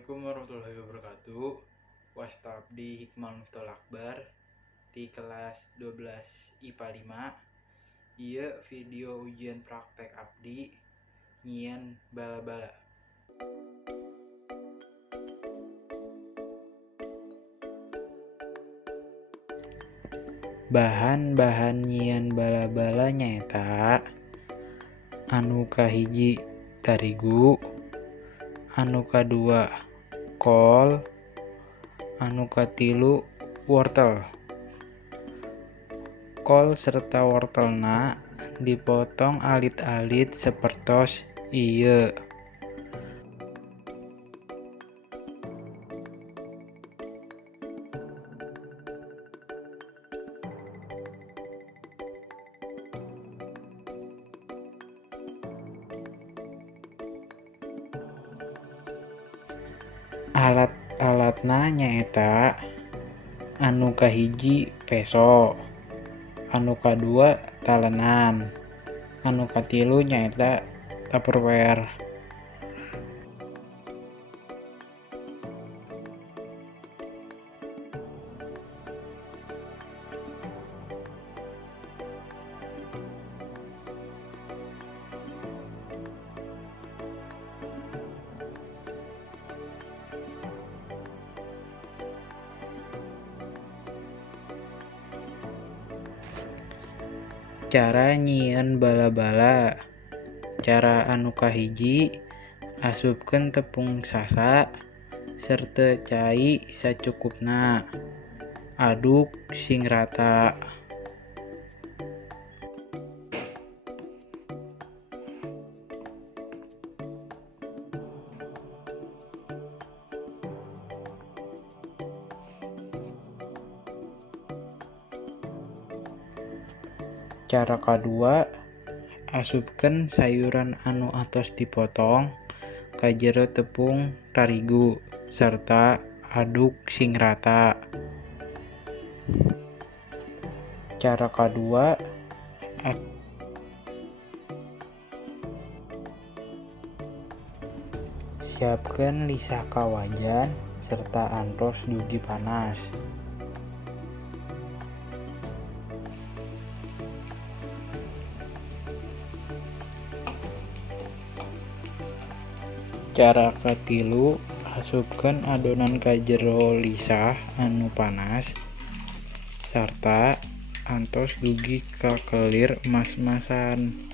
Assalamualaikum warahmatullahi wabarakatuh. Wastabdi Hikmal Miftul Akbar di kelas 12 IPA 5. Ieu video ujian praktek abdi nyieun bala-bala. Bahan-bahan nyieun bala-bala nyaeta anu kahiji tarigu, anu kadua kol, anu katilu wortel. Kol serta wortelna dipotong alit-alit sapertos ieu. Alat-alatna nyaeta anu kahiji peso, anu kadua talenan, anu katilu nyaeta tupperware. Cara nyieun bala-bala. Cara anu kahiji, asupkeun tepung sasa serta cai sacukupna. Aduk sing rata. Cara kadua, asupkeun sayuran anu atos dipotong ka jero tepung tarigu serta aduk sing rata. Cara kadua, siapkeun lisah ka wajan serta antros dugi panas. Cara katilu, asupkeun adonan ka jero lisah anu panas sarta antos dugi ka kelir emas-emasan.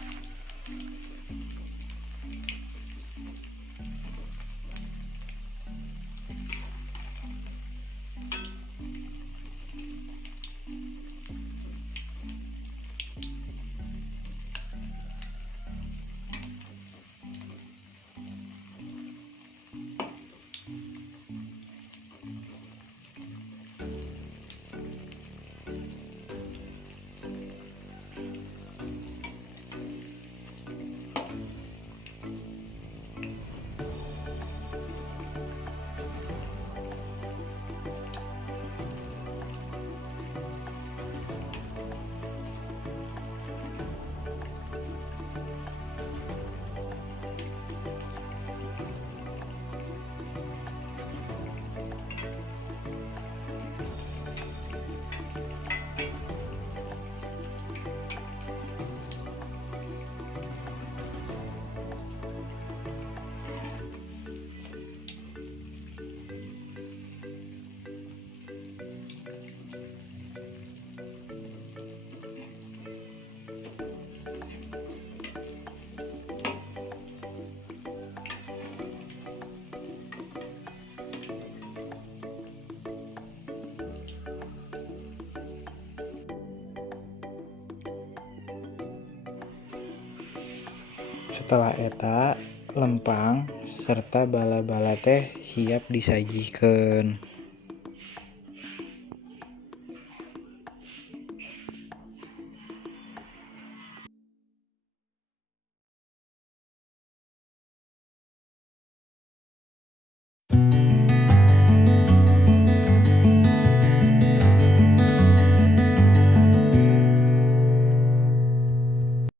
Setelah eta, lempang serta bala-bala teh siap disajikeun.